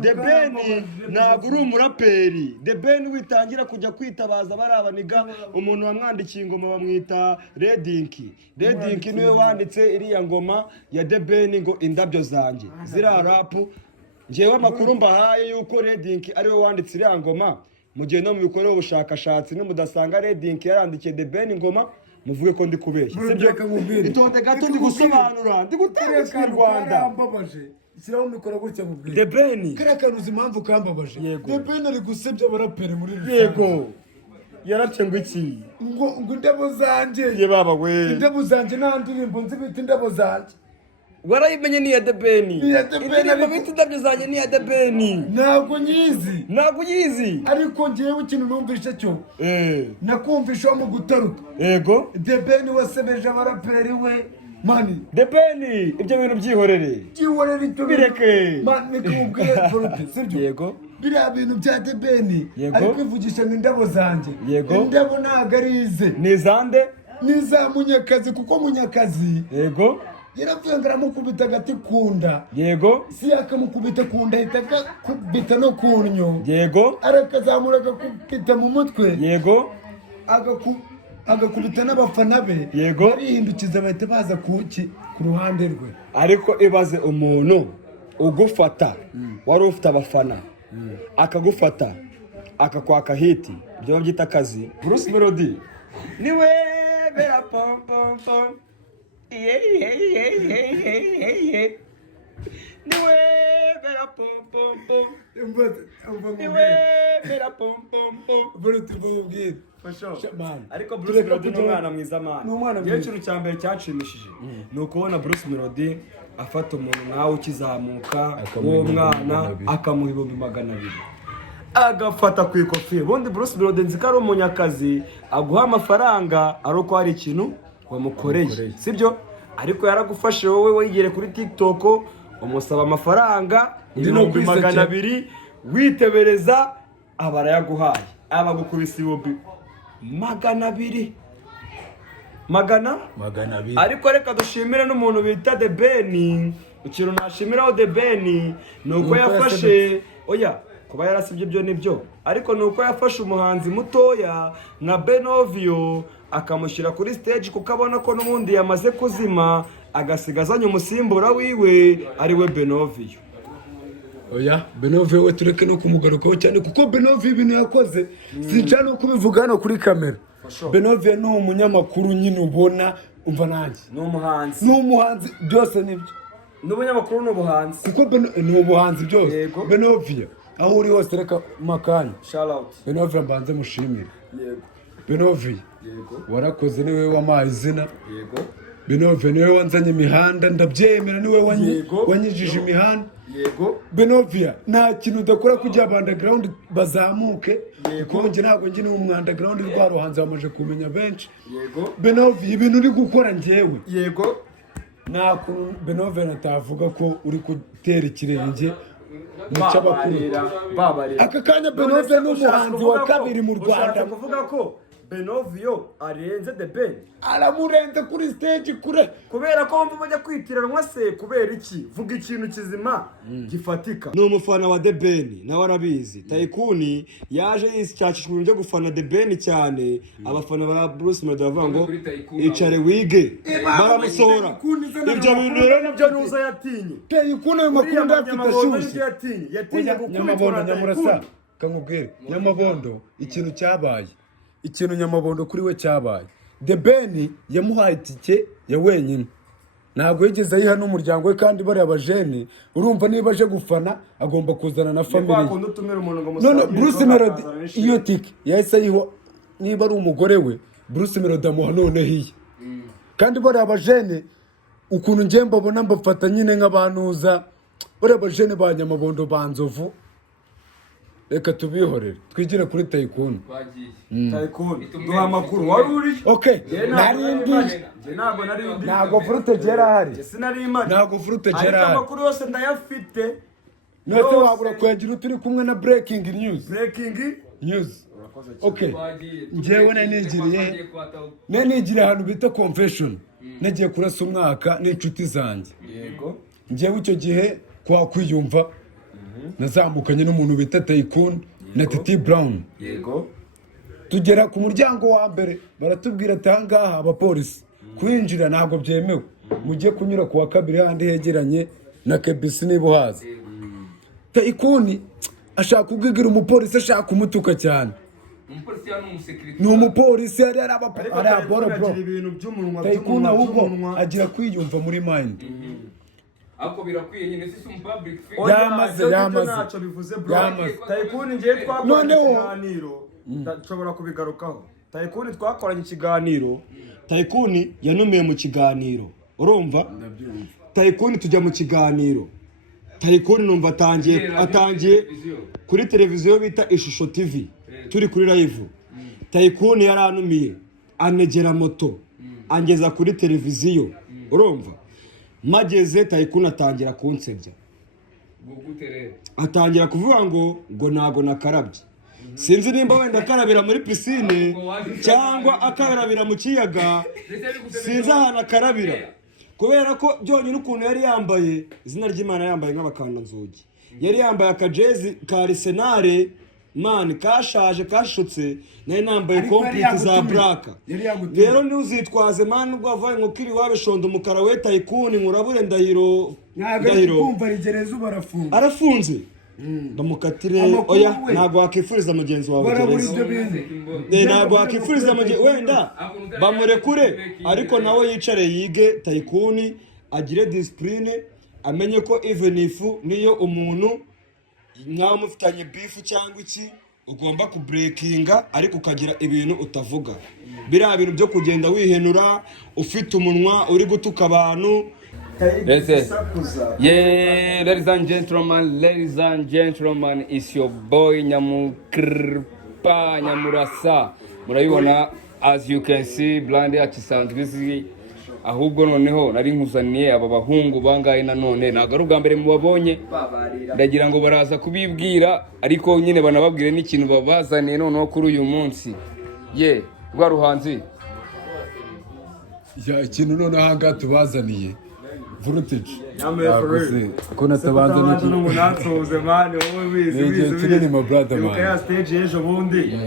The Ben ntabwo uri umuraperi. The Ben witangira kujya kwitabaza barabaniga umuntu wamwandikiye ingoma bamwita Redinki. Redinki niwe wanditse iriya ngoma ya The Ben ngo indabyo zanjye zira rap. Ngewe amakuru mbahaye yuko Redinki ariwe wanditse iriya ngoma. Mugihe no mubikorera ubushakashatsi nimudasanga Redinki yarandikiye The Ben ingoma muvuge ko ndi kubeshya. Sibyo itonde gato ndi gusobanura ndi gutegeka mu Rwanda. Siraho mikora gutya mu bwire. The Ben kare kanuzi impamvu kambabaje. The Ben ari gusebya barapere muri yego. Yarapye ngo iki? Ngo indabo zanje. Ye baba we. Indabo zanje nta ndirimbo nzibita indabo zanje. Warayimenye ni ya The Ben. Indirimbo bita indabyo zanje ni ya The Ben. Ntabwo nyizi. Ntabwo uyizi. Ariko ngewe ikintu numvishe cyo. Nakumvisha mu gutaruka. Yego. The Ben wasebeje abaraperi we. Mani. The Ben ibyo bintu byihorere. Byihorere icyo bireke. Mani nikubwiye forute sibyo. Yego. Biriya bintu bya The Ben ari kwivugisha ngo indabo zanjye. Indabo ntabwo ari ize. Ni zande? Ni za Munyakazi kuko Munyakazi. Yego. Yaravuye ngo aramukubita agati kunda. Yego. Si akamukubita kunda ahita akakubita no kunnyo. Yego. Arakazamura agakubita mu mutwe. Yego. Agakubita n'abafana be. Yego. Barihindukiza bahita baza ku ruhande rwe. Ariko ibaze umuntu ugufata wari ufite abafana akagufata akakwaka hiti ibyo babyita akazi. Bruce Melody niwe bera pom pom pom niwe bera pom pom pom niwe bera pom pom pom Bruce ariko Bruce Melody ni umwana mwiza mana. Igihe ikintu cya mbere cyashimishije ni ukubona Bruce Melody afata umuntu nawe ukizamuka uwo mwana akamuha 200,000 agafata ku ikofi. Ubundi Bruce Melody nzi ko ari umunyakazi aguha amafaranga ari uko hari ikintu wamukoreye sibyo, ariko yaragufashe wowe wigere kuri TikTok umusaba amafaranga 200,000 witebereza abarayaguhaye abagukubise 200,000 ariko reka dushimire n'umuntu bita The Ben. Ikintu nashimiraho The Ben ni uko yafashe kuba yarasibye byo nibyo, ariko ni uko yafashe umuhanzi mutoya nka Benovio akamushyira kuri stage kuko abona ko n'ubundi yamaze kuzima agasigazanya umusimbura wiwe ariwe Benovio. Benovio we tureke no kumugarukaho cyane kuko Benovio ibintu yakoze sinca no kubivuga hano kuri kamera. Benovio ni umunyamakuru nyine ubona umva nanjye ni umuhanzi byose nibyo. N'umunyamakuru n'ubuhanzi kuko ni ubuhanzi byose. Benovio aho uri hose reka makanya shout out Benovio mbanze mushimire. Benovio warakoze niwe wamaye izina. Benovio niwe wanzanye imihanda ndabyemera niwe wanyijije imihanda. Benovio nta kintu udakora kugira underground bazamuke kuko njye ntabwo njye ni underground rwa ruhanze bamaje kumenya benshi. Benovio ibintu uri gukora njyewe nako Benovio natavuga ko uri gutera ikirenge mu cy'abakuru. Aka kanya Benovio ni umuhanzi wa kabiri mu Rwanda. Kuvuga ko Benovio arenze The Ben, aramurenze kuri stage kure kubera ko mvu bajya kwitiranwa se kubera iki? Vuga ikintu kizima gifatika. Ni umufana wa The Ben nawe arabizi. Tycoon yaje yicyacishwa ibyo gufana The Ben cyane. Abafana ba Bruce Melody bavuga ngo icare wige baramusohora. Ibyo bintu rero nabyo nuza yatinye. Tycoon ayo makuru ndafite shushye yatinye gukubitwa Nyamurasa. Kamubwire Nyamabondo ikintu cyabaye. Ikintu Nyamabondo kuri we cyabaye. The Ben yamuhaye itike ya wenyine. Ntabwo yigeze ayiha n'umuryango we kandi bari abajene. Urumva niba aje gufana agomba kuzana na family. None Bruce Melody iyo tike yahise ayiho niba ari umugore we Bruce Melody amuha none hiye. Kandi bari abajene ukuntu ngiye mbabona mbafata nyine nk'abantuza bari abajene ba Nyamabondo banzovu. Reka tubihorere twigire kuri Tycoon. Tycoon duha amakuru wari uri ntabwo Fruite gera hari. Sinari imari ntabwo Fruite gera hari. Amakuru yose ndayafite. Nose wabura kwengira turi kumwe na breaking news. Njyewe nanigiriye ahantu bita confession. Nagiye kurasa umwaka n'inshuti zanjye. Njyewe icyo gihe kwa kwiyumva nazamukanye n'umuntu bita Tycoon na Titi Brown. Yego. Tugera ku muryango wa mbere baratubwira ati ahangaha abapolisi kwinjira ntabwo byemewe, mujye kunyura ku wa kabiri handi hegeranye na KBC niba uhazi. Tycoon ashaka kubwira umupolisi, ashaka kumutuka cyane. Ni umupolisi yari araboro bro. Tycoon ahubwo agira kwiyumva muri mind. Ako birakwiye nyine si public figure. Yamaze. Tycoon ngiye twakoranye ikiganiro. Nshobora kubigarukaho. Tycoon twakoranye ikiganiro. Tycoon yanumiye mu kiganiro. Urumva? Tycoon tujya mu kiganiro. Tycoon numva atangiye kuri televiziyo bita Ishusho TV. Turi kuri live. Tycoon yaranumiye anegera moto angeza kuri televiziyo. Urumva? Mageze Tycoon atangira kunsebya. Atangira kuvuga ngo nago nakarabye. Sinzi nimba wenda karabira muri piscine cyangwa akarabira mu kiyaga. Sinzi ahantu akarabira. Kubera ko byonyine ukuntu yari yambaye izina ry'Imana yambaye nk'abakanda nzugi. Yari yambaye akajezi ka Arsenal man kashaje kashutse naye nambaye complete za black. Rero ntuzitwaze man ubwo avaye ngo kiri wabe shondo umukara we Tycoon nkurabure ndahiro kumva rigereza ubarafunze. Arafunze. Ndamukatire oya ntabwo wakifuriza mugenzi wawe gereza. Ntabwo wakifuriza mugenzi wenda bamurekure ariko nawe yicare yige Tycoon agire discipline amenye ko even if niyo umuntu nyawe mufitanye beef cyangwa iki ugomba ku breakinga ariko ukagira ibintu utavuga. Biriya bintu byo kugenda wihenura ufite umunwa uri gutuka abantu. Yeah, ladies and gentlemen, it's your boy Nyamurasa. Murabibona, as you can see, Blande akisanzwe izi ahubwo noneho nari nkuzaniye aba bahungu bangaye nanone ntago ari ubwa mbere mubabonye, ndagira ngo baraza kubibwira ariko nyine banababwire n'ikintu babazaniye noneho kuri uyu munsi. Ye rwa ruhanzi ya ikintu noneho hanga tubazaniye Voltage. Kuna tabanza n'umunatsoze mani wowe wizi my brother man. Ya stage ejo bundi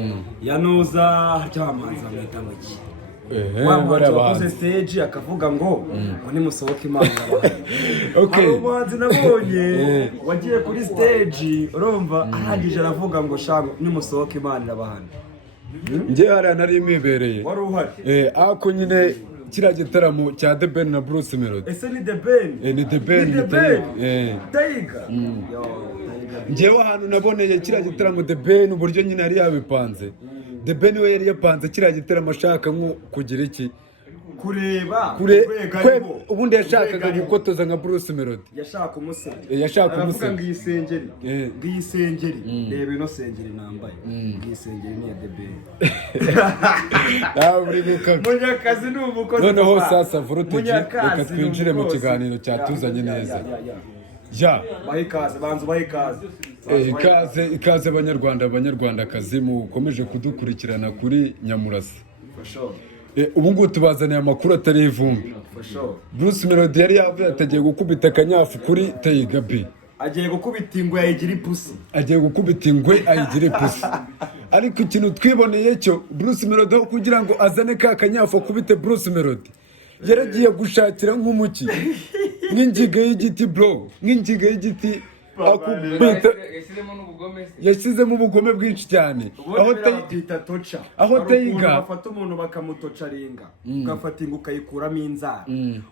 yanuza cyamanza mwitanguki. Wamuze stage akavuga ngo ni musohoke Imana. Okay. Umuhanzi nabonye wagiye kuri stage urumva arangije aravuga ngo shango ni musohoke Imana irabahana. Nje hari nari imibereye. Wari uhari. Ako nyine kira gitaramo cya The Ben na Bruce Melody. Ese ni The Ben? Ni The Ben. Taiga. Njewe ahantu naboneye kira gitaramo The Ben uburyo nyine yari yabipanze. The Ben we yari yapanze kira gitaramo ashaka nko kugira iki kureba ubundi yashakaga gukotoza nka Bruce Melody. Yashaka umusenge. Yashaka umusenge. Ngiyisengeri. Ngiyisengeri. Reba ino sengeri nambaye. Ngiyisengeri ni ya The Ben. Munyakazi ni umukozi. Noneho sasa Voltage reka twinjire mu kiganiro cyatuzanye neza. Ja bayikaze banzu bayikaze. Ikaze abanyarwandakazi mukomeje kudukurikirana kuri Nyamurasa. Ubu ngubu tubazaniye amakuru atari ivumbi. Bruce Melody yari yavuye atagiye gukubita akanyafu kuri Taiga B. Agiye gukubita ingwe ayigira ipusi. Ariko ikintu twiboneye cyo Bruce Melody kugira ngo azane ka kanyafu akubite Bruce Melody yaragiye gushakira nk'umuki nk'ingiga y'igiti bro, nk'ingiga y'igiti akubita yashyizemo ubugome bwinshi cyane. Aho Taiga bafata umuntu bakamutoca ringa ugafata ingwe ukayikuramo inzara,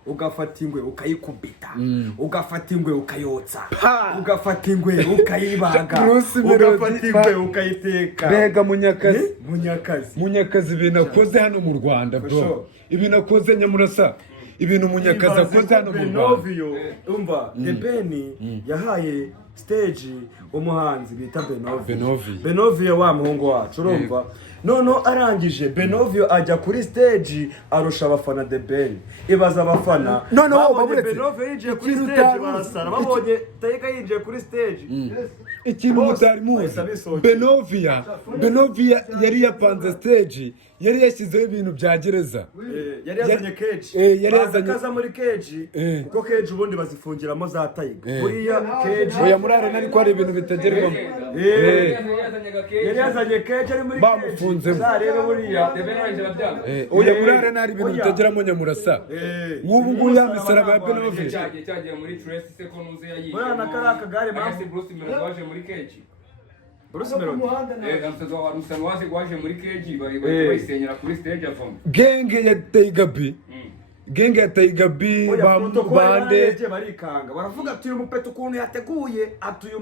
ugafata ingwe ukayikubita, ugafata ingwe ukayotsa, ugafata ingwe ukayibaga, ugafata ingwe ukayiteka. Mbega munyakazi ibintu akoze hano mu Rwanda bro, ibintu akoze Nyamurasa, ibintu munyakazi akoze hano mu Rwanda. Umva The Ben yahaye stage umuhanzi bita Benovio wa muhungu wacu urumva. Noneho arangije Benovio ajya kuri stage arusha abafana The Ben. Ibaza abafana babonye Benovio yinjiye kuri stage barasara, babonye Taiga yinjiye kuri stage. Ikintu mutari muzi Benovio yari yapanze stage, yari yashyizeho ibintu bya gereza. Yari yazanye cage. Yari yazanye kaza muri cage kuko cage ubundi bazifungiramo za Taiga. Buriya cage muri arena ariko hari ibintu bitagerwamo yari yazanye keje ari muri bamufunzemo zarebe buriya oya muri arena hari ibintu bitageramo Nyamurasa nk'ubu ngubu ya misaraba ya Benove cyagiye muri Trace se ko nuze yayiye buriya na kariya kagare Maxi Bruce Melody waje muri keji Bruce Melody Gamsazo wa Rusano waje muri keji bayisenyera kuri stage avamo genge ya Taigabi genge ya Taigabi bande barikanga baravuga ati uyu mupeto ukuntu yateguye atuye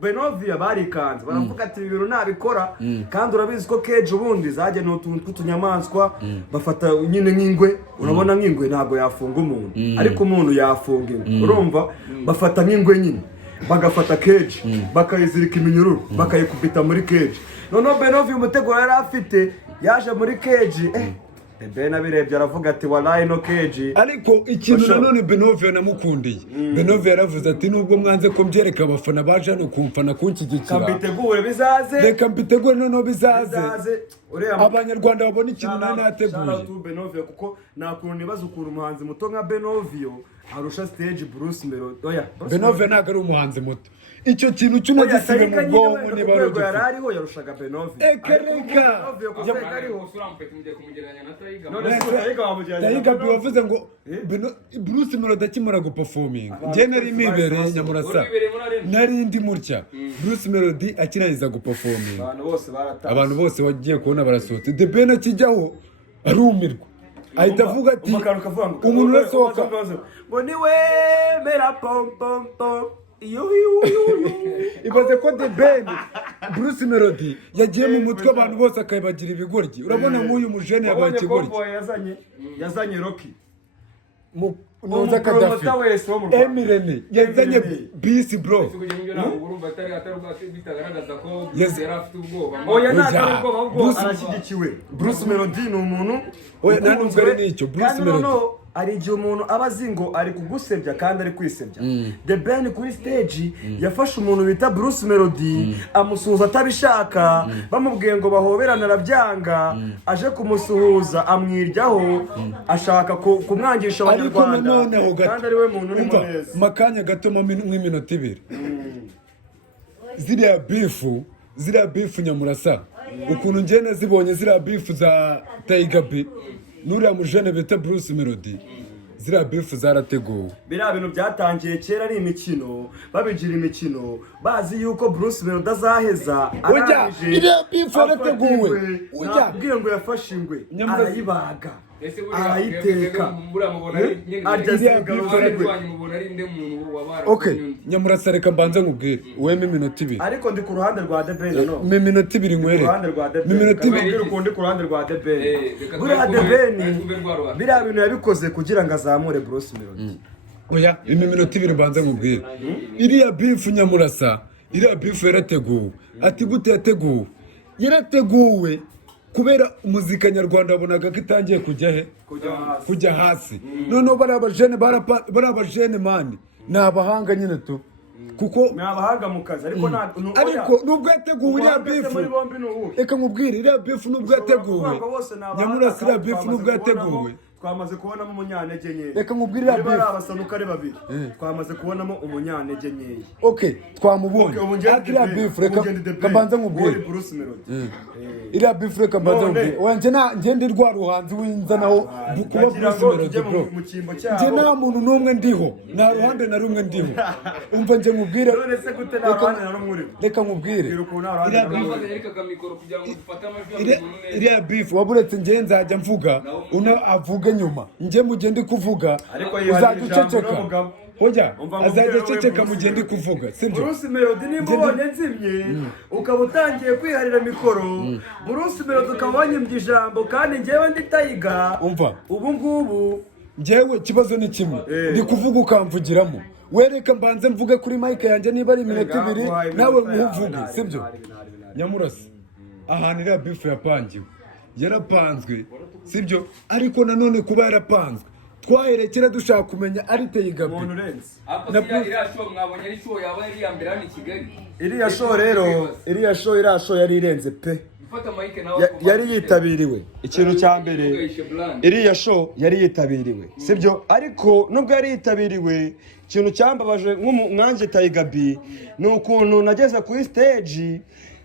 Benovia barikanze baravuga ati ibintu nabikora kandi urabizi ko keje ubundi zagenewe utuntu tw'utunyamaswa bafata nyine nk'ingwe urabona nk'ingwe ntabwo yafunga umuntu ariko umuntu yafunga ingwe urumva bafata nk'ingwe nyine bagafata keje bakayizirika iminyururu bakayikubita muri keje noneho Benovia umuteguro yari afite yaje muri keje Ben abirebye aravuga ati wallahi no keji ariko ikintu nanone Benove namukundiye Benove yaravuze ati nubwo mwanze ko mbyereka abafana baje hano kumfana kunshyigikira kambitegure bizaze reka mbitegure noneho bizaze abanyarwanda babona ikintu nari nateguye Benove kuko nakuntu nibaza ukuntu umuhanzi muto nka Benovio arusha stage Bruce Melody oya Benove ntabwo ari umuhanzi muto icyo kintu cyunagisiga mu bwonko niba ari yari ariho yarushaga Benovio ekereka Taiga biwavuze ngo Bruce Melody akimara guperforminga njye nari mibereye Nyamurasa nari ndi mutya Bruce Melody akirangiza guperforminga abantu bose bagiye kubona barasohotse The Ben akijyaho arumirwa ahita avuga ati umuntu urasohoka ngo niwe mera pom pom pom ibaze ko The Ben Bruce Melody yagiye mu mutwe abantu bose akayibagira ibigoryi urabona nk'uyu mujene yabaye ikigoryi yazanye Rocky Noza Kadafi Emirene yazanye bisi bro oya ntabwo ubwo arashyigikiwe Bruce Melody ni umuntu oya ntabwo ari nicyo Bruce Melody ari igihe umuntu aba azi ngo ari kugusebya kandi ari kwisebya The Ben kuri stage yafashe umuntu bita Bruce Melody amusuhuza atabishaka bamubwiye ngo bahoberane arabyanga aje kumusuhuza amwiryaho ashaka kumwangisha abanyarwanda kandi ari we muntu uri neza makanya gato nk'iminota 2 ziriya bifu Nyamurasa ukuntu njye nazibonye ziriya bifu za Taigabi nuriya mujene bita Bruce Melody ziriya bifu zarateguwe biriya bintu byatangiye kera ari imikino babigira imikino bazi yuko Bruce Melody azaheza arangije iriya bifu yarateguwe nabwiye ngo yafashe ingwe arayibaga arayiteka okay Nyamurasa reka mbanze nkubwire weme iminota 2 ariko ndi ku ruhande rwa The Ben no mu minota 2 nkwere minota 2 ukundi ku ruhande rwa The Ben buriya The Ben biriya bintu yabikoze kugira ngo azamure Bruce Melody oya mu minota 2 mbanze nkubwire iriya bifu Nyamurasa iriya bifu yarateguwe ati gute yateguwe yarateguwe kubera umuzika nyarwanda wabonaga ko itangiye kujya hasi noneho bari abajene mani ni abahanga nyine tu kuko ni abahanga mu kazi ariko nubwo yateguwe iriya bifu reka nkubwire iriya bifu nubwo yateguwe Nyamurasa iriya bifu nubwo yateguwe twamaze kubonamo umunyantege nkeya reka nkubwire iriya bifu abasanuka ari babiri twamaze kubonamo umunyantege nkeya okay twamubonye iriya bifu reka mbanze nkubwire iriya bifu reka mbanze nkubwire njye ndi rwa ruhanzi winzanaho kuba Bruce Melody bro njye nta muntu n'umwe ndiho nta ruhande na rumwe ndiho umva njye nkubwire reka nkubwire iriya bifu waburetse njye nzajya mvuga avuge nyuma njye mugende kuvuga uzajya uceceka hoja azajya aceceka mu gihe ndi kuvuga sibyo Bruce Melody niba ubonye nzimye ukaba utangiye kwiharira mikoro Bruce Melody ukaba wanyimye ijambo kandi njyewe ndi Taiga umva ubu ngubu njyewe ikibazo ni kimwe ndi kuvuga ukamvugiramo wereka mbanze mvuge kuri mike yanjye niba ari iminota 2 nawe muvuge sibyo Nyamurasa ahantu iriya bifu yapangiwe yarapanzwe sibyo ariko nanone kuba yarapanzwe twaherekera dushaka kumenya ari Taigabi iriya show yari irenze pe yari yitabiriwe ikintu cya mbere iriya show yari yitabiriwe sibyo ariko nubwo yari yitabiriwe ikintu cyambabaje nk'umwanjye Tayigabi ni ukuntu nageze kuri stage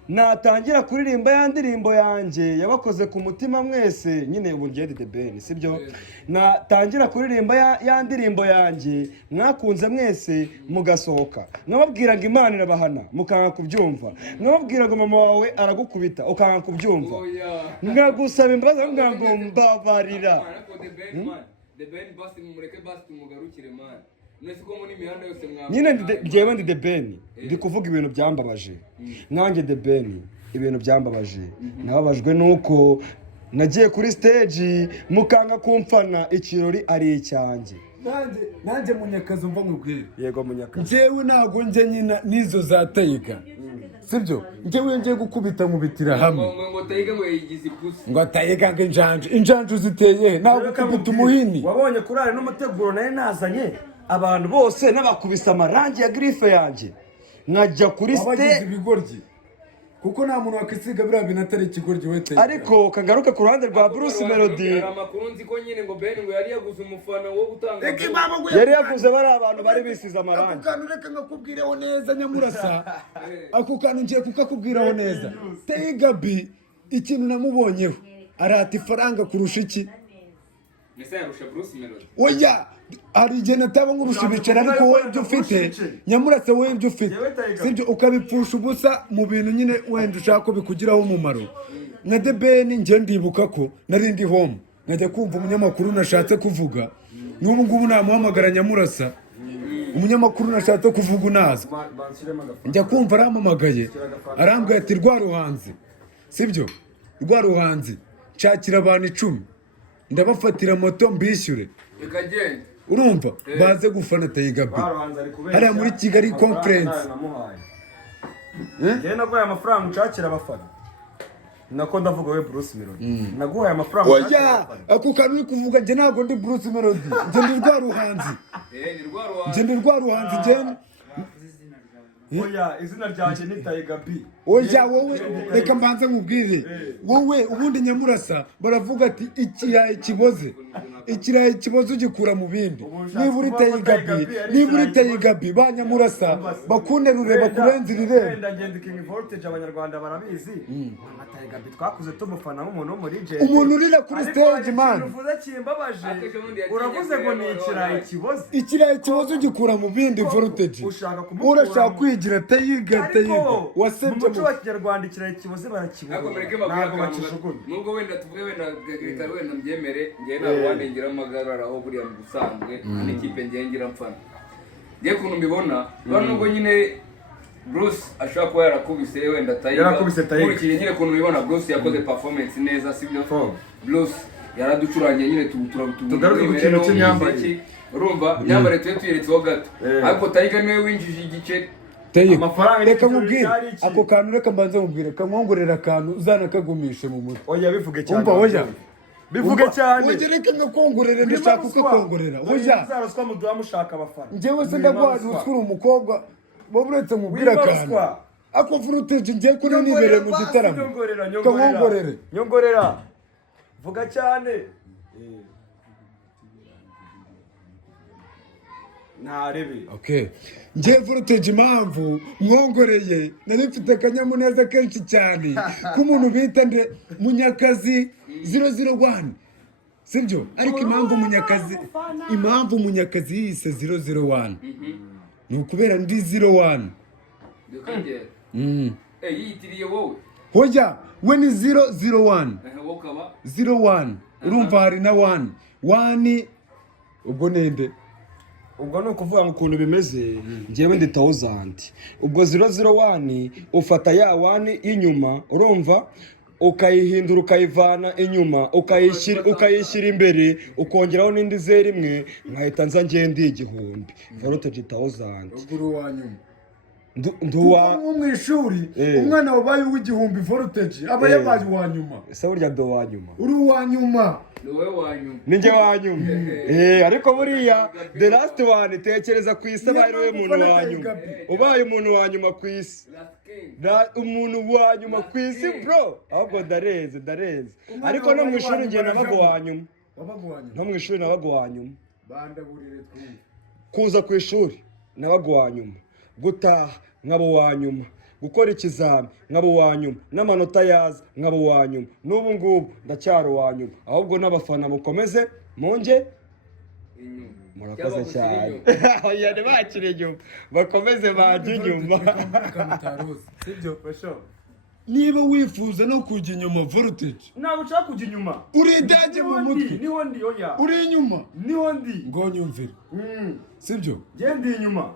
natangira kuririmba ya ndirimbo yanjye yabakoze ku mutima mwese nyine ubu ngende The Ben sibyo natangira kuririmba ya ndirimbo yanjye mwakunze mwese mugasohoka nkababwira ngo Imana irabahana mukanga kubyumva nkababwira ngo mama wawe aragukubita ukanga kubyumva nkagusaba imbabazi ngo mbabarira The Ben basi mumureke basi tumugarukire man. Nese ko muri mihanda yose mwa. Nyine njyewe ndi The Ben ndi kuvuga ibintu byambabaje. Nkanjye The Ben ibintu byambabaje. Nababajwe nuko nagiye kuri stage mukanga kumfana ikirori ari icyanjye. Nanjye munyakazi umva nkubwire. Yego munyakazi. Njyewe ntago nje nyina nizo za Tayiga. Sibyo? Njyewe ngiye gukubita nkubitira hamwe. Ngo Tayiga ngo yigize ipusi. Ngo Tayiga ngo injanju ziteye ntabwo kubita umuhini. Wabonye kurare n'umuteguro naye nazanye abantu bose n'abakubisa amarangi ya grife yanjye. Nkajya kuri stage ibigoryi. Kuko nta muntu wakisiga biriya bintu atari ikigoryi we Tayiga. Ariko kagaruka ku ruhande rwa Bruce Melody. Amakuru nzi ko nyine ngo Ben ngo yari yaguze umufana wo gutanga. Yari yaguze bari abantu bari bisize amarangi. Ako kantu reka ngakubwireho neza Nyamurasa. Ako kantu ngiye kukakubwiraho neza. Tayigabi ikintu namubonyeho arata ifaranga kurusha iki? Nese yarusha Bruce Melody. Oya hari igihe nataba nk'urusha ibiceri ariko wowe ibyo ufite Nyamurasa wowe ibyo ufite sibyo ukabipfusha ubusa mu bintu nyine wenda ushaka ko bikugiraho umumaro. Nka The Ben njye ndibuka ko nari ndi home nkajya kumva umunyamakuru nashatse kuvuga n'ubu ngubu namuhamagara Nyamurasa umunyamakuru nashatse kuvuga unaza njya kumva arampamagaye arambwira ati rwa ruhanzi sibyo rwa ruhanzi nshakira abantu 10 ndabafatira moto mbishyure Bikagenda urumva baze gufana Tayigabi hariya muri Kigali conference njye naguhaye amafaranga nshakira abafana nako ndavuga we Bruce Melody naguhaye amafaranga oya ako kantu uri kuvuga njye ntabwo ndi Bruce Melody njye ndi rwa ruhanzi njye ndi rwa ruhanzi njye oya izina ryanjye ni Tayigabi oya wowe reka mbanze nkubwire wowe ubundi Nyamurasa baravuga ati ikirayi kiboze ugikura mu bindi niba uri Tayigabi ba Nyamurasa bakunderure bakurenzirire wenda ngende King Voltage abanyarwanda barabizi Tayigabi twakuze tumufana nk'umuntu wo muri je umuntu urira kuri stage man uvuze kimbabaje uravuze ngo ni ikirayi kiboze ugikura mu bindi Voltage urashaka kwigira Tayiga wasebye mu Kinyarwanda ikirayi kiboze barakibuza ntabwo bakijugunya nubwo wenda tuvuge wenda mbyemere ngiye ntabwo wanengera amagarara aho buriya mu busanzwe n'ikipe ngira mfana ngiye kuntu mbibona nubwo nyine Bruce ashobora kuba yarakubise wenda Tayiga nkurikije nyine kuntu mbibona Bruce yakoze performance neza sibyo Bruce yaraducurangiye nyine tugaruke ku kintu cy'imyambarire urumva imyambarire tuye tuyeretseho gato ariko Tayiga niwe winjije igice amafaranga reka nkubwire ako kantu reka mbanze nkubwire kamwongorera akantu uzanakagumishe mu mutwe oya bivuge cyane umva oya bivuge cyane oya reka ngakongorere ndashaka ukakongorera oya uzaroswa mu duha mushaka abafana njyewe se ndagwaje usura umukobwa boburetse nkubwira akantu ako Voltage ngiye ko nibereye mu gitaramo kamwongorere nyongorera vuga cyane ntarebe okay ngiye Voltage impamvu mwongoreye nari mfite akanyamuneza kenshi cyane k'umuntu bita nde Munyakazi 001 sibyo ariko impamvu Munyakazi yise 001 ni ukubera ndi 01 yitiriye wowe hoya we ni 001 01 urumva hari na 1 ubwo nende ubwo ni ukuvuga ngo ukuntu bimeze njyewe ndi 1000 ubwo 001 ufata ya 1 y'inyuma urumva ukayihindura ukayivana inyuma ukayishyira imbere ukongeraho n'indi 0 imwe nkahita nza ngende 1000 Voltage 1000 ubwo wanyuma nduwa mu ishuri umwana wabaye w'igihumbi Voltage aba yabaye wanyuma ese burya do wanyuma uri wanyuma ninjye wanyuma ariko buriya the last one tekereza ku isi abaye we muntu wanyuma ubaye umuntu wanyuma ku isi umuntu wanyuma ku isi bro ahubwo ndareze ariko no mu ishuri ngiye nabago wanyuma no mu ishuri nabago wanyuma bandaburire twumve kuza ku ishuri nabaga uwa nyuma, gutaha nkaba uwa nyuma, gukora ikizami nkaba uwa nyuma, n'amanota yaza nkaba uwa nyuma. N'ubu ngubu ndacyari uwa nyuma, ahubwo n'abafana mukomeze munge murakoze cyane. Oya ntibakire inyuma, bakomeze bajye inyuma. Sibyo? Niba wifuza no kujya inyuma voltage, ntabwo ushaka kujya inyuma, uri idage mu mutwe, niho ndi oya, uri inyuma, niho ndi ngo nyumvire. Sibyo? Genda inyuma.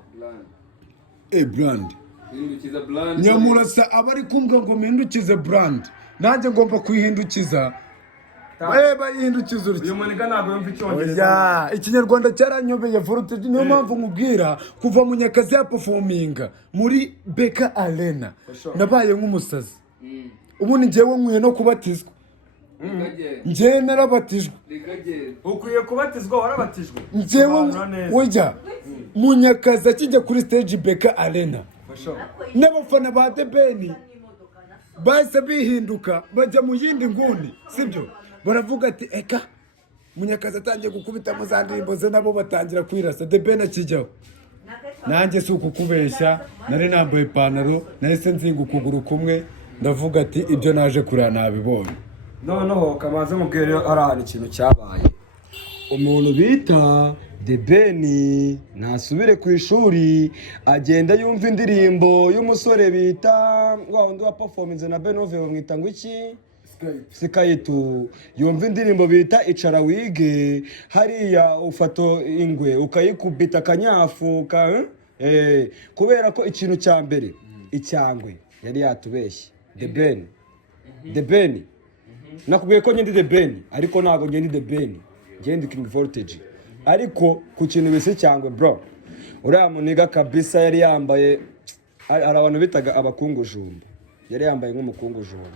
Brand Nyamurasa abari kumva ngo mpindukize brand, nanjye ngomba kuyihindukiza. Bayihindukiza uriki. Uyu muniga ntabwo yumva icyongereza. Ikinyarwanda cyaranyobeye voltage, niyo mpamvu nkubwira kuva Munyakazi ya performinga muri Beka Arena nabaye nk'umusazi. Ubu ni njyewe nkwiye no kubatizwa. Njyewe narabatijwe. Ukwiye kubatizwa, warabatijwe. Njyewe wejya Munyakazi akijya kuri stage Beka Arena, n'abafana ba The Ben bahise bihinduka bajya mu yindi nguni. Sibyo? Baravuga ati eka Munyakazi atangiye gukubita mu za ndirimbo ze, nabo batangira kwirasa. The Ben akijyaho, nanjye si ukukubeshya, nari nambaye ipantaro, nahise nzinga ukuguru kumwe, ndavuga ati ibyo naje kureba nabibonye. Noneho kamaze mubwire rero ari ahantu ikintu cyabaye. Umuntu bita The Ben nasubire ku ishuri, agenda yumva indirimbo y'umusore bita wa wundi wa performance na Benove bamwita ngo iki? Sikayitu. Yumva indirimbo bita icara wige, hariya ufato ingwe ukayikubita kanyafu kubera ko ikintu cya mbere icyangwe yari yatubeshye. The Ben nakubwiye ko ngende The Ben, ariko ntabwo ngende The Ben, ngende King Voltage. Ariko ku kintu bise cyangwe bro, uriya muniga kabisa yari yambaye, hari abantu bitaga abakungujumba, yari yambaye nk'umukungujumba.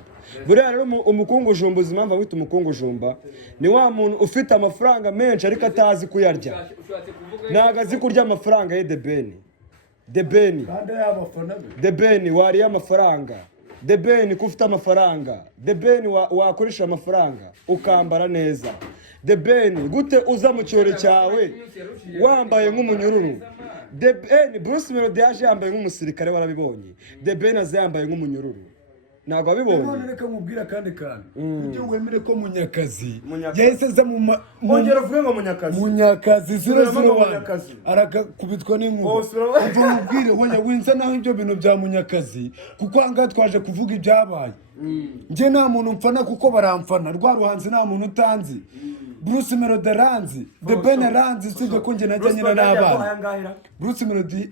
Buriya rero umukungujumba uzi impamvu wita umukungujumba, ni wa muntu ufite amafaranga menshi ariko atazi kuyarya. Ntabwo azi kurya amafaranga ye. The Ben wariye amafaranga. The Ben ko ufite amafaranga. The Ben wakoresha amafaranga ukambara neza. The Ben gute uza mu cyoro cyawe wambaye nk'umunyururu. The Ben Bruce Melody yaje yambaye nk'umusirikare, warabibonye. The Ben aza yambaye nk'umunyururu, ntabwo abibonye. None reka mubwira kandi ujye wemere ko Munyakazi yahise aza ongera uvuge ngo Munyakazi 001 arakubitwa n'inkuba. Umva mubwire hoya winza naho ibyo bintu bya Munyakazi, kuko anga twaje kuvuga ibyabaye. Nje nta muntu mfana kuko baramfana, rwa ruhanzi nta muntu utanzi. Bruce Melody aranzi, The Ben aranzi, sibyo ko nje najya nyina n'abana. Bruce Melody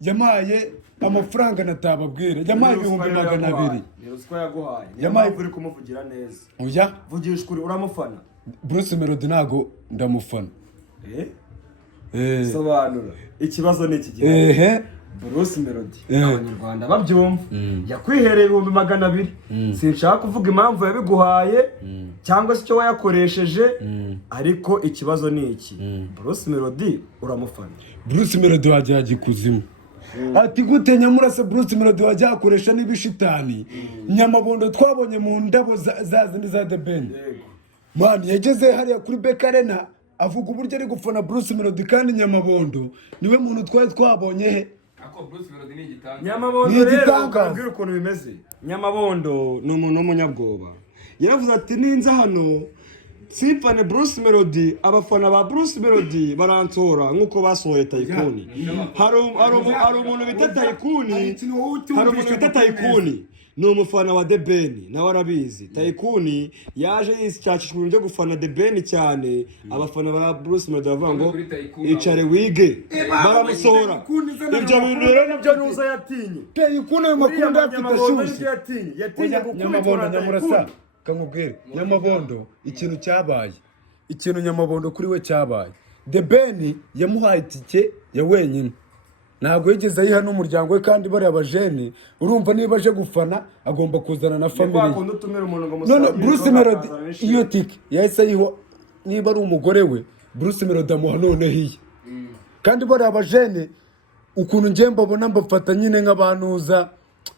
yamaye amafaranga natababwira, yamaye 200,000. Ruswa yaguhaye, yamaye uri kumuvugira neza. Oya vugisha kuri, uramufana. Bruce Melody ntago ndamufana. Sobanura ikibazo ni iki gihe. Bruce Melody abanyarwanda babyumva, yakwihereye 200,000. Sinshaka kuvuga impamvu yabiguhaye cyangwa se icyo wayakoresheje, ariko ikibazo ni iki. Bruce Melody uramufana. Bruce Melody wajya kuzimu. Ati gute Nyamurasa Bruce Melody wajya akoresha n'ibishitani. Nyamabondo twabonye mu ndabo za zindi za The Ben. Man yageze hariya kuri Beka Arena avuga uburyo ari gufana Bruce Melody, kandi Nyamabondo niwe muntu twabonye he. Ako Bruce Melody ni igitanga. Nyamabondo rero ukabwira ukuntu bimeze. Nyamabondo ni umuntu w'umunyabwoba. Yaravuze ati ninza hano simfane Bruce Melody, abafana ba Bruce Melody baransora nkuko basohoye Tycoon. Hari umuntu bita Tycoon, ni umufana wa The Ben, nawe arabizi. Tycoon yaje yicyacishwa ibintu byo gufana The Ben cyane. Abafana ba Bruce Melody bavuga ngo icare wige, baramusohora. Ibyo bintu rero nabyo nuza yatinye. Tycoon ayo makuru afite ashyushye. Yatinye gukubitwa Nyamurasa. Kamubwire Nyamabondo ikintu cyabaye, ikintu Nyamabondo kuri we cyabaye. The Ben yamuhaye itike ya wenyine, ntabwo yigeze ayiha n'umuryango we, kandi bari abajene. Urumva niba aje gufana agomba kuzana na family. None Bruce Melody iyo tike yahise ayiha, niba ari umugore we Bruce Melody amuha none hiye. Kandi bari abajene ukuntu ngiye mbabona mbafata nyine nk'abantuza,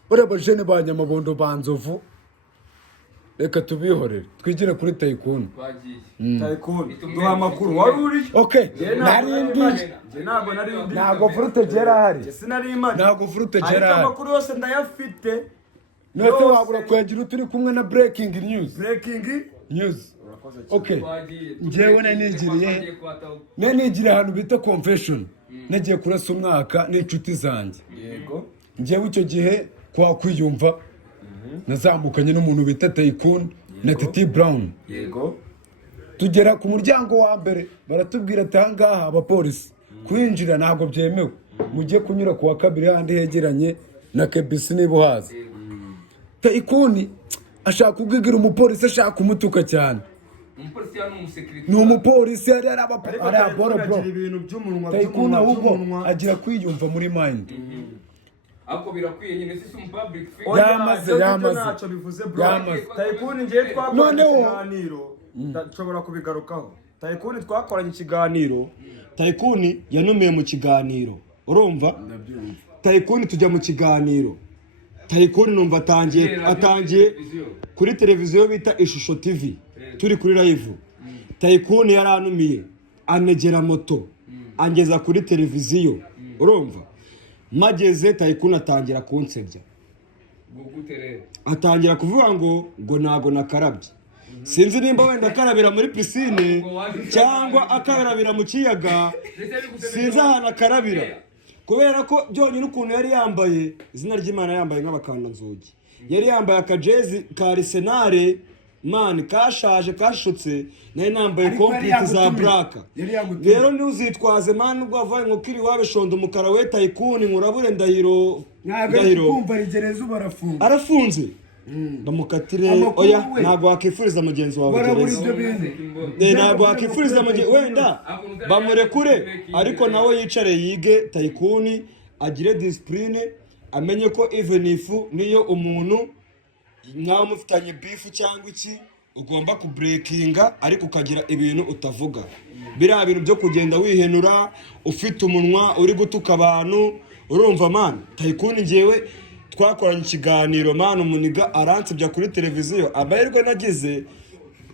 bari abajene ba Nyamabondo banzovu. reka tubihorere twigire kuri Tycoon. Tycoon duha amakuru wari uri Okay, ntabwo Fruit gera hari. sinari imari Ntabwo Fruit gera ariko hari. amakuru yose ndayafite Nose wabura kwegera turi kumwe na breaking news. Okay, njyewe nanigiriye ahantu bita confession. Nagiye kurasa umwaka n'inshuti zanjye. yego Njyewe icyo gihe kwa kwiyumva nazamukanye n'umuntu bita Tycoon na Titi Brown. yego Tugera ku muryango wa mbere baratubwira ati ahangaha abapolisi kwinjira ntabwo byemewe, mujye kunyura ku wa kabiri handi hegeranye na KBC niba uhazi. Tycoon ashaka kubwigira umupolisi, ashaka kumutuka cyane. Ni umupolisi ari aboro bro. Tycoon ahubwo agira kwiyumva muri mind. Ako birakwiye nyine sisi mu public figure. ntacyo bivuze bro. Tycoon ngiye twakoranye ikiganiro nshobora kubigarukaho. Tycoon twakoranye ikiganiro, Tycoon yanumiye mu kiganiro urumva. Tycoon tujya mu kiganiro, Tycoon numva atangiye kuri televiziyo bita Ishusho TV turi kuri live. Tycoon yaranumiye anegera moto angeza kuri televiziyo urumva. Mageze Tycoon atangira kunsebya, atangira kuvuga ngo ntago nakarabye. Sinzi nimba wenda akarabira muri pisine cyangwa akarabira mu kiyaga, sinzi ahantu akarabira kubera ko byonyine ukuntu yari yambaye izina ry'Imana, yambaye nk'abakandanzugi, yari yambaye akajezi ka Arsenal man kashaje kashutse, naye nambaye complete za black. Rero ntuzitwaze man ubwo avaye ngo kiri wabe shondo umukara we Tycoon nkurabure ndahiro kumva rigereza ubarafunga arafunze ndamukatire. Oya ntabwo wakifuriza mugenzi wawe gereza, ntabwo wakifuriza mugenzi wenda bamurekure, ariko nawe yicare yige Tycoon agire discipline, amenye ko even if niyo umuntu nkaho mufitanye beef cyangwa iki ugomba kubreakinga, ariko ukagira ibintu utavuga. Biriya bintu byo kugenda wihenura ufite umunwa uri gutuka abantu urumva man. Tycoon ngewe twakoranye ikiganiro man, umuniga aransibya kuri televiziyo. Amahirwe nagize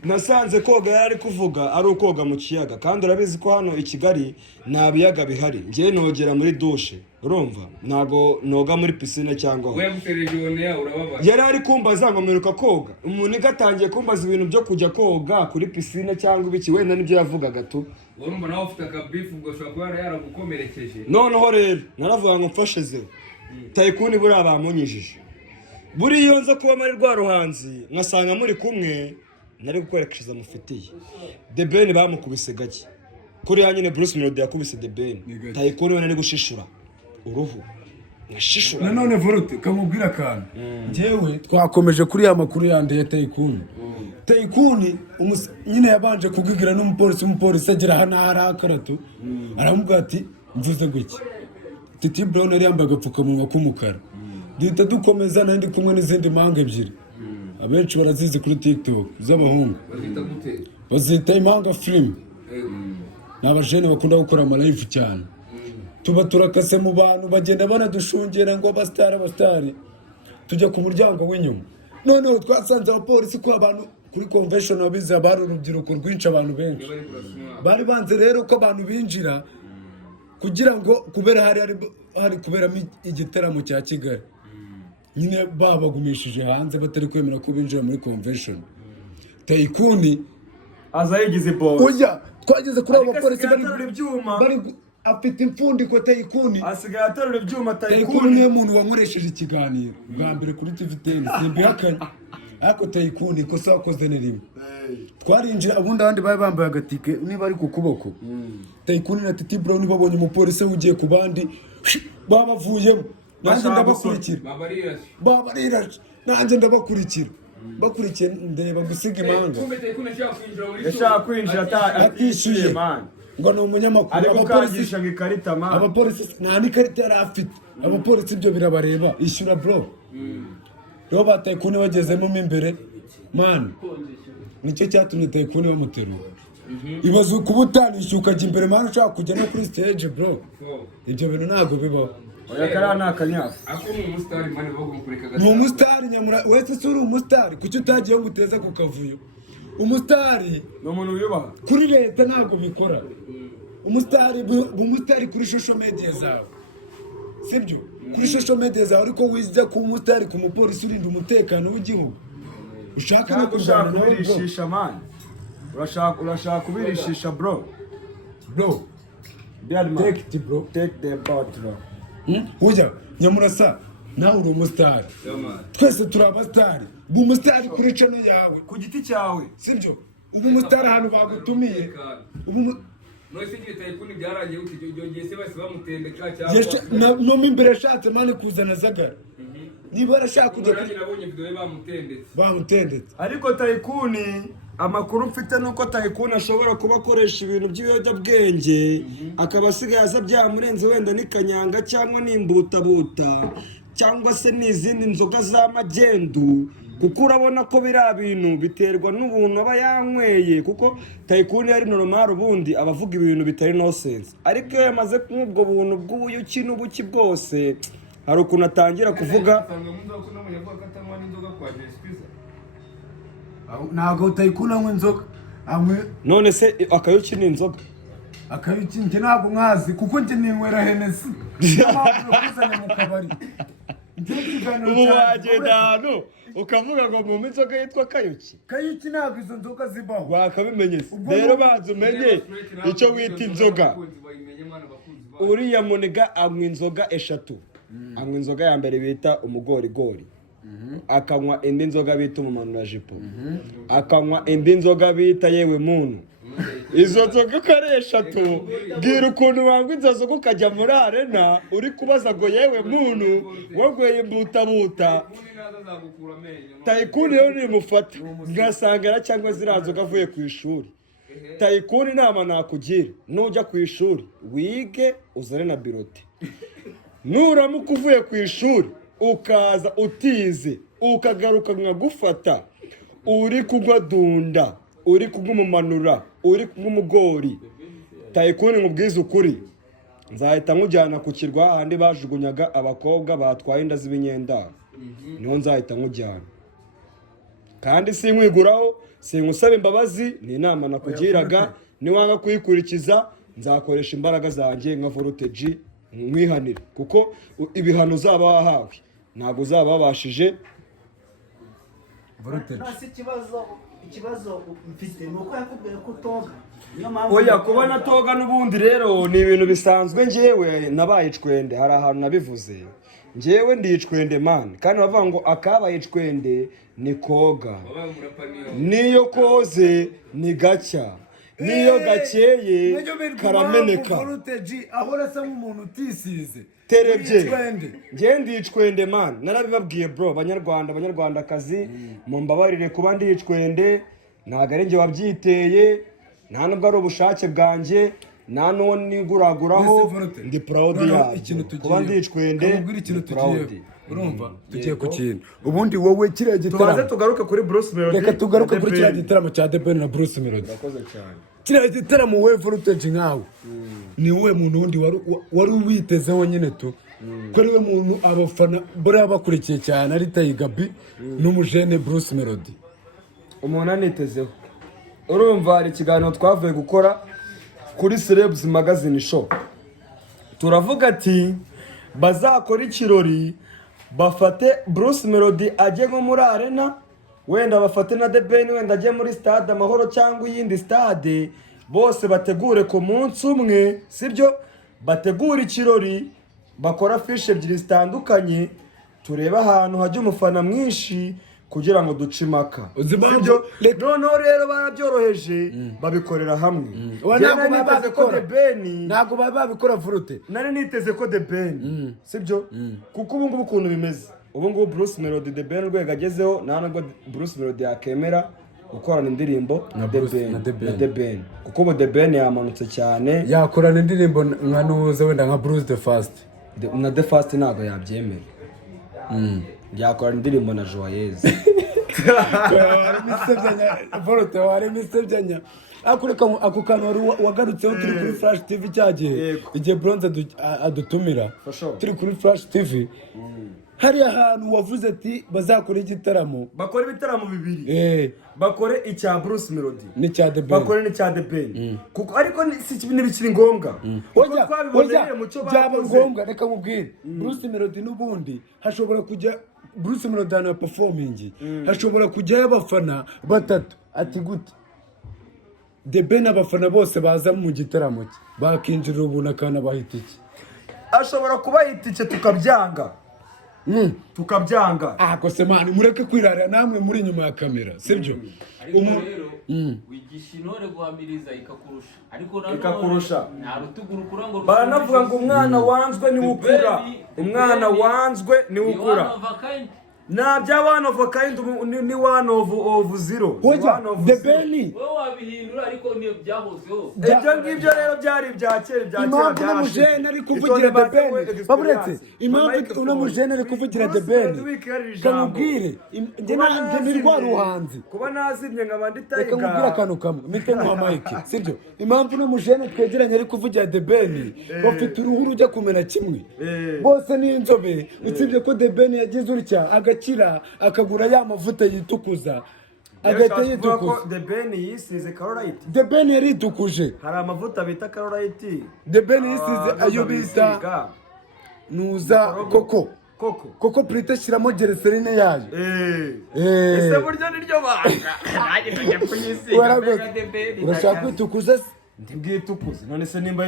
nasanze koga yari kuvuga ari ukoga mu kiyaga, kandi urabizi ko hano i Kigali nta biyaga bihari. Ngiye nogera muri douche urumva, ntago noga muri piscine cyangwa we guterejone urababa. Yari ari kumbaza ngo mperuka koga, umuntu igatangiye kumbaza ibintu byo kujya koga kuri piscine cyangwa ibiki, wenda nibyo yavugaga tu. Urumva nawe ufite akabifu ubwo shobora kuba yaragukomerekeje. Noneho rero naravuga ngo mfashe zero. Tycoon buriya bamunyijije, buriya nza kuba muri rwa ruhanzi nkasanga muri kumwe nari gukwerekeza mufitiye. The Ben bamukubise gake kuri nyine Bruce Melody yakubise The Ben. Tycoon we nari gushishura uruhu ngashishura. Nanone Volute kamubwira akantu, njyewe twakomeje kuri ya makuru yande ya Tycoon. Tycoon nyine yabanje kugigira n'umupolisi agera hano harakarato aramubwira ati mvuze guki. Titi Brown yari yambaye agapfukamunwa k'umukara. Duhita dukomeza nandi kumwe n'izindi mpanga ebyiri abenshi barazizi kuri TikTok z'abahungu bazita impanga film. N'abajene bakunda gukora ama live cyane, tuba turakase mu bantu bagenda banadushungera ngo abastari. Tujya ku muryango w'inyuma, noneho twasanze abapolisi ko abantu kuri convention wabiza bari urubyiruko rwinshi, abantu benshi bari banze rero ko abantu binjira kugira ngo kubera hari kuberamo igiteramo cya Kigali, nyine babagumishije hanze batari kwemera ko binjira muri convention. Tycoon aza yigize boss. Oya twageze kuri abo bapolisi bari afite imfundiko. Tycoon asigaye aterura ibyuma. Tycoon niyo muntu wankoresheje ikiganiro bwa mbere kuri TV10 simbihakanye, ariko Tycoon ikosa wakoze ni rimwe. Twarinjira ubundi abandi bari bambaye agatike niba ari ku kuboko. Tycoon na Titi Brown babonye umupolisi ugiye ku bandi babavuyemo, nanjye ndabakurikira babariraje, nanjye ndabakurikira bakurikiye ndeba gusiga imanga. Yashaka kwinjira atishyuye man, ngo ni umunyamakuru. Abapolisi ikarita man, abapolisi nta n'ikarita yari afite. Abapolisi ibyo birabareba, ishyura bro. Rero ba Tycoon bagezemo imbere man, nicyo cyatumye Tycoon bamuterura. Ibaze kuba utanishyuka ukajya imbere man, ushaka kujya no kuri stage bro. Ibyo bintu ntabwo bibaho. oya kariya ni akanyafu. ako ni umusitari mani bagukureka ni umusitari nyamura wese si uri umusitari kuki utagiye ngo uteze ku kavuyo umusitari ni umuntu wiyubaha kuri leta ntabwo bikora umusitari kuri social media zawe sibyo kuri social media zawe ariko wijya ku umusitari ku mupolisi urinda umutekano w'igihugu ushaka no ushaka kubirishisha mani urashaka kubirishisha bro take it bro take the part bro ujya nyamurasa nawe uri umusitari twese turi abasitari ubu umusitari kuri channel yawe ku giti cyawe sibyo ubu umusitari ahantu bagutumiye ubu Noise igihe Tycoon byaragiye utigiyongeye se base bamutendeka cyangwa no mimbere yashatse mani kuzana zagara niba arashaka kujya kuri nabonye video bamutendetse ariko Tycoon amakuru mfite nuko Tycoon ashobora kuba akoresha ibintu by'ibiyobyabwenge akaba asigaye aza byamurenze wenda n'ikanyanga cyangwa n'imbutabuta cyangwa se n'izindi nzoga z'amagendu kuko urabona ko biriya bintu biterwa n'ubuntu aba yanyweye kuko Tycoon yari normal ubundi abavuga ibintu bitari no sense ariko iyo yamaze nk'ubwo buntu bw'ubuyuki n'ubuki bwose hari ukuntu atangira kuvuga ntabwo Tycoon anywa inzoga none se akayuki ni inzoga akayuki njye ntabwo nkazi kuko njye ninywera Hennessy kuzanye mu kabari ubu wagenda ahantu ukavuga ngo mu inzoga yitwa kayuki ntabwo izo nzoga zibaho wakabimenye se rero banza umenye icyo wita inzoga uriya muniga anywa inzoga eshatu anywa inzoga ya mbere bita umugorigori akanywa indi nzoga bita umumanurajipo akanywa indi nzoga bita yewe muntu izo nzoga uko ari eshatu bwira ukuntu wanywa izo nzoga ukajya muri arena uri kubaza ngo yewe muntu wagweye imbutabuta Tycoon rero nimufata ngasangara cyangwa ziriya nzoga avuye ku ishuri Tycoon inama nakugira nujya ku ishuri wige uzane na birote nuramuka uvuye ku ishuri ukaza utize ukagaruka nkagufata uri kugwa dunda uri kugumumanura uri kugumugori Tycoon nkubwiza ukuri nzahita nkujyana ku kirwa ahandi bajugunyaga abakobwa batwaye inda z'ibinyendaro niho nzahita nkujyana kandi sinkwiguraho sinkusaba imbabazi ni inama nakugiraga niwanga kuyikurikiza nzakoresha imbaraga zanjye nka voltage nkwihanira kuko ibihano uzaba wahawe ntabwo uzaba wabashije ikibazo mfite ni uko yakubwiye ko utoga oya kuba natoga n'ubundi rero ni ibintu bisanzwe njyewe nabaye icwende hari ahantu nabivuze njyewe ndi icwende mani kandi bavuga ngo akabaye icwende ni koga niyo koze ni gacya niyo gakeye karameneka ahora asa nk'umuntu utisize terebye njye ndi icwende mani narabibabwiye bro banyarwandakazi mumbabarire kuba ndi icwende ntabwo ari njye wabyiteye nta nubwo ari ubushake bwanjye nta n'uwo niguraguraho ndi proud yabyo kuba ndi icwende ndi proud urumva tugiye ku kintu ubundi wowe kiriya gitaramo tubaze tugaruke kuri Bruce Melody reka tugaruke kuri kiriya gitaramo cya The Ben na Bruce Melody urakoze cyane kiriya gitaramo wowe voltage nkawe ni wowe muntu wundi wari uwitezeho nyine tu ko ariwe muntu abafana buriya bakurikiye cyane ari Tayigabi n'umujene Bruce Melody umuntu anitezeho urumva hari ikiganiro twavuye gukora kuri Celebs Magazine Show turavuga ati bazakora ikirori bafate Bruce Melody ajye nko muri arena wenda bafate na The Ben wenda ajye muri stade Amahoro cyangwa iyindi stade bose bategure ku munsi umwe sibyo bategura ikirori bakora fiche ebyiri zitandukanye tureba ahantu hajya umufana mwinshi kugira ngo duce impaka sibyo noneho rero barabyoroheje babikorera hamwe ntabwo babikora vurute nari niteze ko The Ben sibyo kuko ubu ngubu ukuntu bimeze ubu ngubu Bruce Melody The Ben urwego agezeho nta nubwo Bruce Melody yakemera gukorana indirimbo na The Ben kuko ubu The Ben yamanutse cyane yakorana indirimbo nka nuze wenda nka Bruce the Fast na The Fast ntabwo yabyemera yakorana indirimbo na Joyeuse warimo isebyanya ako kantu wari wagarutseho turi kuri Flash TV cyagihe igihe Bronze adutumira turi kuri Flash TV hariya ahantu wavuze ati bazakora igitaramo bakora ibitaramo bibiri bakore icya Bruce Melody n'icya The Ben bakore n'icya The Ben kuko ariko si bikiri ngombwa oya byaba ngombwa reka mubwire Bruce Melody n'ubundi hashobora kujya Bruce Melody na performing hashobora kujyayo abafana batatu ati gute The Ben abafana bose baza mu gitaramo cye bakinjira ubuntu akanabaha itike ashobora kubaha itike tukabyanga tukabyanga kose mani mureke kwirarira namwe muri inyuma ya kamera sibyo ariko rero wigisha intore guhamiriza ikakurusha nta rutugurukura ngo baranavuga ngo umwana wanzwe niwe ukura umwana wanzwe niwe ukura na bya one of a kind ni one of zero The Ben wowe wabihindura ariko niyo byahozeho ibyo ngibyo rero byari ibya kera impamvu n'umujene ari kuvugira The Ben baburetse impamvu unamujene ari kuvugira The Ben kamubwire njye nanjye nirwa ruhanzi kuba nazimye nkabandi tayiga reka mubwire akantu kamwe mite muha mike sibyo impamvu n'umujene twegeranye ari kuvugira The Ben bafite uruhu rujya kumera kimwe bose ni inzobe usibye ko The Ben yagize urya agakira akagura ya mavuta yitukuza agahita yitukuza The Ben yisize Carolite The Ben yaritukuje hari amavuta bita Carolite The Ben yisize ayo bita nuza koko prite shiramo glycerine yayo ese buryo niryo banga naje tujya kuyisiga The Ben urashaka kwitukuza ndibwitukuze none se nimba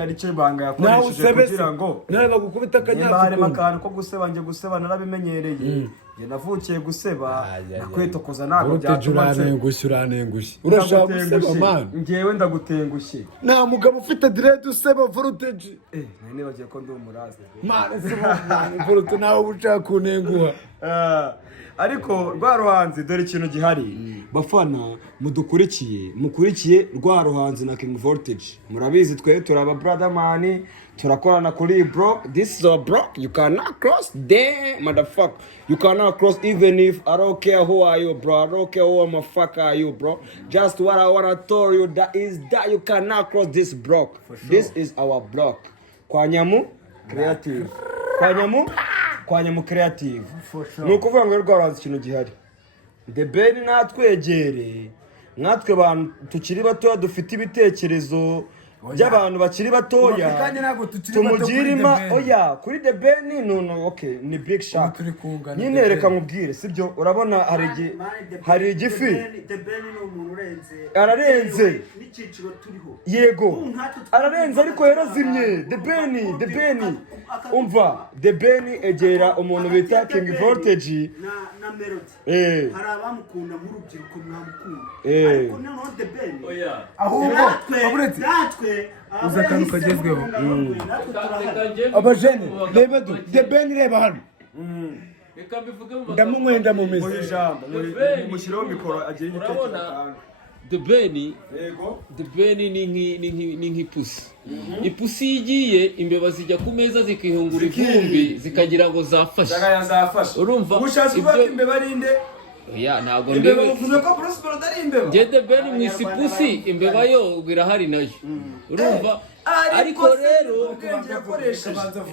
ari cyo banga yakoresheje kugira ngo nawe bagukubita akanyafo harimo akantu ko guseba nje guseba narabimenyereye nge navukiye guseba nakwitokoza ntabwo byatuma uranengushye urashaka guseba man ngewe ndagutengushye nta mugabo ufite dread useba voltage nari nibagiye ko ndi umurazi man voltage nawe ushaka kunenguha ariko rwa ruhanzi dore ikintu gihari bafana mukurikiye rwa ruhanzi na King Voltage murabizi twe turaba brother man turakorana kuri bro this is a bro you cannot cross damn motherfucker you cannot cross even if I don't care who are you bro I don't care who motherfucker are you bro just what I wanna tell you that is that you cannot cross this block this is our block kwa Nyamu creative kwa Nyamu creative ni ukuvuga ngo rwaranze ikintu gihari The Ben natwegere natwe bantu tukiri batoya dufite ibitekerezo by'abantu bakiri batoya tumugirima oya kuri The Ben no okay ni big shot nyine reka nkubwire sibyo urabona hari igifi The Ben ni umuntu ararenze n'iciciro turiho yego ararenze ariko yarazimye The Ben umva The Ben egera umuntu bita King Voltage na Melody hari abamukunda mu rubyiruko mwamukunda ariko noneho The Ben ahubwo natwe uza kantu kagezweho abajene reba The Ben reba hano reka mbivuge mu ndamumwenda mu mizi ijambo mushyiraho mikoro agira igitekerezo The Ben ni nk'ipusi ipusi igiye imbeba zijya ku meza zikihungura ivumbi zikagira ngo zafashe urumva ubushatse bwa imbeba rinde ntabwo imbeba bavuze ko Bruce Melody ari imbeba The Ben mu isipusi imbeba yo irahari nayo urumva ariko rero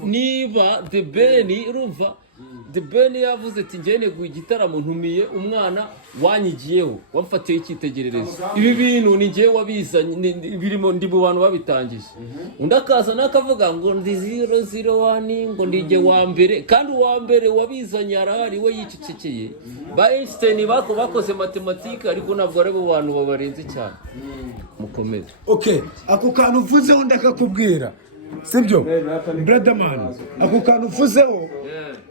niba The Ben urumva The Ben yavuze ati njye neguye igitaramo ntumiye umwana wanyigiyeho wamfatiye icyitegererezo ibi bintu ni njye wabizanye birimo ndi mu bantu babitangije undi akaza n'akavuga ngo ndi 001 ngo ndije wa mbere kandi uwa mbere wabizanye arahari we yicecekeye ba Einstein bakoze matematike ariko ntabwo ari bo bantu babarenze cyane mukomeze okay ako kantu uvuzeho ndakakubwira sibyo brother man ako kantu uvuzeho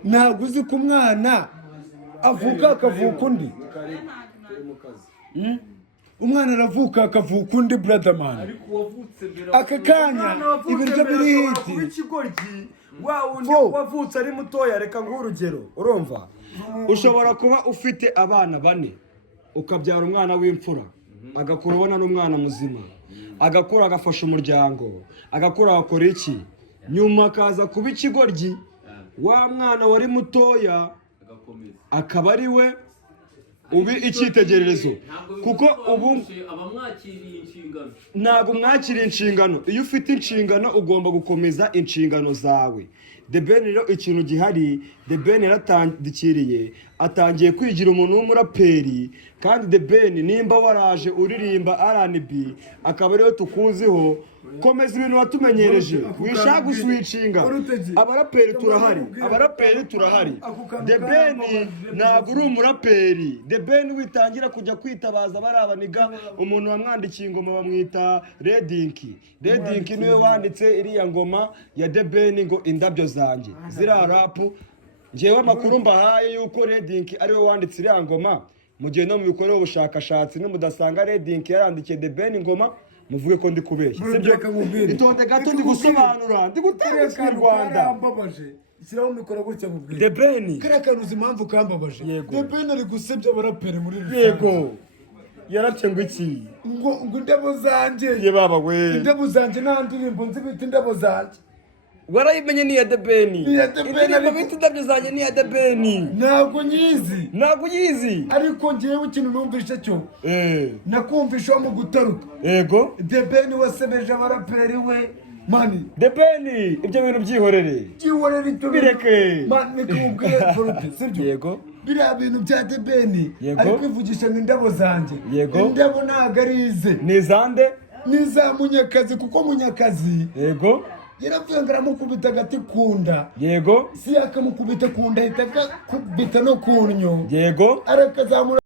ntabwo uzi ko umwana avuka akavuka undi umwana aravuka akavuka undi brother man aka kanya ibiryo biri hiti wavutse ari mutoya reka nguhe urugero urumva ushobora kuba ufite abana 4 ukabyara umwana w'imfura agakura ubona n'umwana muzima agakura agafasha umuryango agakura akora iki nyuma akaza kuba ikigoryi wa mwana wari mutoya akaba ari we ube icyitegererezo kuko ubu abamwakiriye inshingano ntabwo mwakiriye inshingano. Iyo ufite inshingano ugomba gukomeza inshingano zawe. The Ben rero ikintu gihari, The Ben yaratandikiriye atangiye kwigira umuntu w'umuraperi, kandi The Ben nimba waraje uririmba R&B akaba ariyo tukuziho, komeza ibintu watumenyereje, wishaka guswitchinga. Abaraperi turahari, The Ben ntabwo uri umuraperi. The Ben witangira kujya kwitabaza bari abaniga, umuntu wamwandikiye ingoma bamwita Redinki niwe wanditse iriya ngoma ya The Ben ngo indabyo zanjye ziriya rapu. Njyewe amakuru mbahaye yuko Redinki ariwe wanditse iriya ngoma, mu gihe no mu bikorera ubushakashatsi nimudasanga Redinki yarandikiye The Ben ingoma muvuge ko ndi kubeshya. Itonde gato ndi gusobanura, ndi gutanga mu Rwanda. Ishyiraho mikoro gutya mubwira. The Ben kariya kanuzi impamvu kambabaje. The Ben ari gusebya abaraperi muri rusange. Yego. Yarapye ngo iki? Ngo indabo zanjye. Ye baba we. Indabo zanjye nta ndirimbo nzi bita indabo zanjye. Warayimenye ni ya The Ben. Indirimbo bita indabyo zanjye ni ya The Ben. Ntabwo nyizi. Ntabwo uyizi. Ariko njyewe ikintu numvishe cyo. Nakumvishe mu gutaruka. Yego. The Ben wasebeje abaraperi we. Mani. The Ben ibyo bintu byihorere. Byihorere icyo bireke. Mani nikubwira forute sibyo. Yego. Biriya bintu bya The Ben Yego. ari kwivugisha ngo indabo zanjye. Yego. Indabo ntabwo ari ize. Ni zande? Ni za Munyakazi, kuko Munyakazi Yego. yarapfuye ngo aramukubita agati kunda. Yego. Si akamukubita kunda ahita akakubita no ku nnyo. Yego. Arakazamura